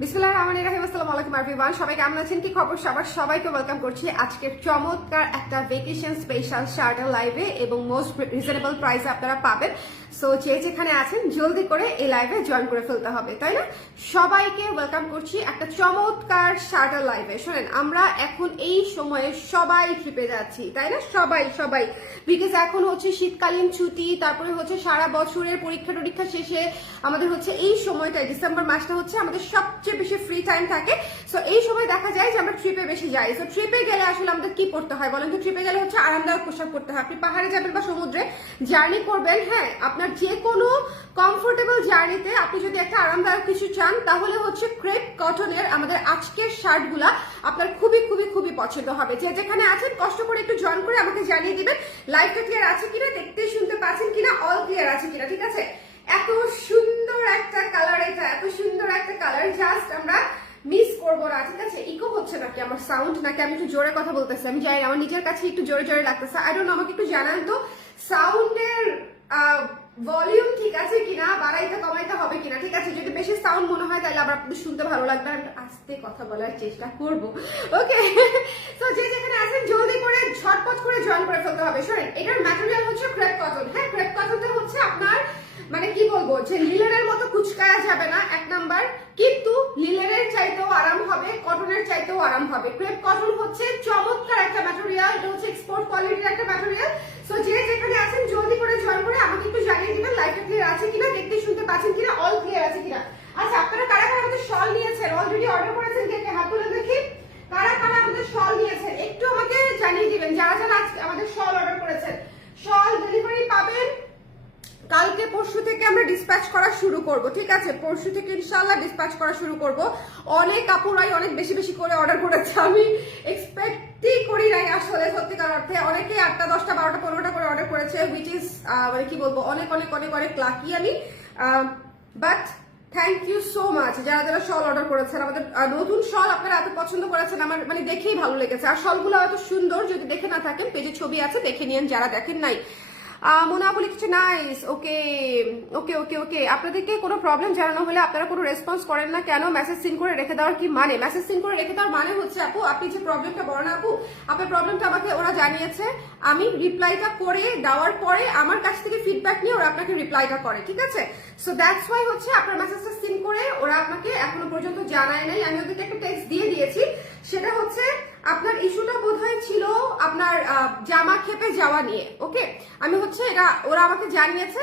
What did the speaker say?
বিসমিল্লাহির রহমানির রহিম। আসসালামু আলাইকুম এভরিওয়ান, সবাই কেমন আছেন, কি খবর? সবাইকে ওয়েলকাম করছি আজকের চমৎকার একটা ভেকেশন স্পেশাল শার্টার লাইভে এবং মোস্ট রিজনেবল প্রাইসে আপনারা পাবেন। সো যে যেখানে আছেন জলদি করে এই লাইভে জয়েন করে ফেলতে হবে, তাই না? সবাইকে ওয়েলকাম করছি একটা চমৎকার শার্টার লাইভে। শোনেন, আমরা এখন এই সময়ে সবাই ট্রিপে যাচ্ছি, তাই না? সবাই বিকজ এখন হচ্ছে শীতকালীন ছুটি, তারপরে হচ্ছে সারা বছরের পরীক্ষা টরীক্ষা শেষে আমাদের হচ্ছে এই সময়টা, ডিসেম্বর মাসটা হচ্ছে আমাদের সবচেয়ে বেশি ফ্রি টাইম থাকে। সো এই সময় দেখা যায় যে আমরা ট্রিপে বেশি যাই। সো ট্রিপে গেলে আসলে আমাদের কি পড়তে হয় বলেন তো? ট্রিপে গেলে হচ্ছে আরামদায়ক পোশাক পরতে হয়। আপনি পাহাড়ে যাবেন বা সমুদ্রে জার্নি করবেন, হ্যাঁ, আপনার যে কোনো কমফোর্টেবল জার্নিতে আপনি যদি একটা আরামদায়ক কিছু চান তাহলে হচ্ছে ক্রেপ কটনের আমাদের আজকের শার্টগুলা আপনার খুবই পছন্দ হবে। যে যেখানে আছেন কষ্ট করে একটু জয়েন করে আমাকে জানিয়ে দিবেন লাইভটা ক্লিয়ার আছে কিনা, দেখতে শুনতে পাচ্ছেন কিনা, অল ক্লিয়ার আছে কিনা, ঠিক আছে? এত সুন্দর একটা কালার, এটা এত সুন্দর একটা কালার, জাস্ট আমরা মিস করবো না, ঠিক আছে? ইকো হচ্ছে নাকি আমার সাউন্ড, নাকি আমি একটু জোরে কথা বলতেছি? আমি জানি আমার নিজের কাছে একটু জোরে লাগতেছে। আই ডোন্ট নো, আমাকে একটু জানান তো সাউন্ডের ভলিউম ঠিক আছে কিনা, বাড়াইতে কমাইতে হবে কিনা, ঠিক আছে? যদি বেশি সাউন্ড মনে হয় তাহলে আবার আপনাদের শুনতে ভালো লাগবে, আমি আস্তে কথা বলার চেষ্টা করব, ওকে? তো যে যেখানে আছেন জলদি করে ঝটপট করে জয়েন করে ফেলতে হবে। শোনেন, এটার ম্যাটেরিয়াল হচ্ছে ক্রেপ কটন। হ্যাঁ, ক্রেপ কটনটা হচ্ছে আপনার মানে কি বলবো, যে লিলেনের মতো কুচকায়া যাবে না, এক নাম্বার, কিন্তু লিলেনের চাইতেও আরাম হবে, কটনের চাইতেও আরাম হবে। ক্রেপ কটন হচ্ছে চমৎকার একটা ম্যাটেরিয়াল, এটা হচ্ছে এক্সপোর্ট কোয়ালিটির একটা ম্যাটেরিয়াল। সো যে যেখানে আছেন জলদি করে জয়েন করে আমাকে একটু জানিয়ে দিবেন লাইভটা ক্লিয়ার আছে কিনা, দেখতে শুনতে পাচ্ছেন কিনা, অল ক্লিয়ার আছে কিনা। আচ্ছা, আপনারা কারা আমাদের শল নিয়েছেন, অলরেডি অর্ডার করেছেন, কে হাত তুলে দেখি। কারা আমাদের শল নিয়েছেন একটু আমাকে জানিয়ে দিবেন। যারা আজকে আমাদের শল অর্ডার করেছেন, শল ডেলিভারি পাবেন কালকে পরশু থেকে আমরা ডিসপ্যাচ করা শুরু করব, ঠিক আছে? পরশু থেকে ইনশাআল্লাহ ডিসপ্যাচ করা শুরু করব। অনেক আপুরাই অনেক বেশি করে অর্ডার করেছে, আমি এক্সপেক্টই করি নাই আসলে, সত্যিকার অর্থে। অনেকে 8টা 10টা 12টা 15টা করে অর্ডার করেছে, হুইচ ইজ মানে কি বলবো, অনেক লাকি আমি। But thank you so much যারা শল অর্ডার করেছেন। আমাদের নতুন শল আপনারা এত পছন্দ করেছেন, আমার মানে দেখেই ভালো লেগেছে। আর শলগুলো এত সুন্দর, যদি দেখে না থাকেন পেজে ছবি আছে, দেখে নিন যারা দেখেন নাই। মোনা বলি কিছু নাইস, ওকে। আপনাদেরকে কোনো প্রবলেম জানানো হলে আপনারা কোনো রেসপন্স করেন না কেন? মেসেজ সিন করে রেখে দেওয়ার কি মানে? মেসেজ সিন করে রেখে দেওয়ার মানে হচ্ছে, আপু আপনি যে প্রবলেমটা বলেন, আপু আপনার প্রবলেমটা আমাকে ওরা জানিয়েছে, আমি রিপ্লাইটা করে দেওয়ার পরে আমার কাছ থেকে ফিডব্যাক নিয়ে ওরা আপনাকে রিপ্লাইটা করে, ঠিক আছে? সো দ্যাটস ওয়াই হচ্ছে আপনার মেসেজটা সিন করে ওরা আপনাকে এখনো পর্যন্ত জানায় নাই। আমি ওদেরকে একটা টেক্সট দিয়ে দিয়েছি, সেটা হচ্ছে আপনার ইস্যুটা বোধহয় ছিল আপনার জামা খেপে যাওয়া নিয়ে, ওকে? আমি হচ্ছে এটা ওরা আমাকে জানিয়েছে।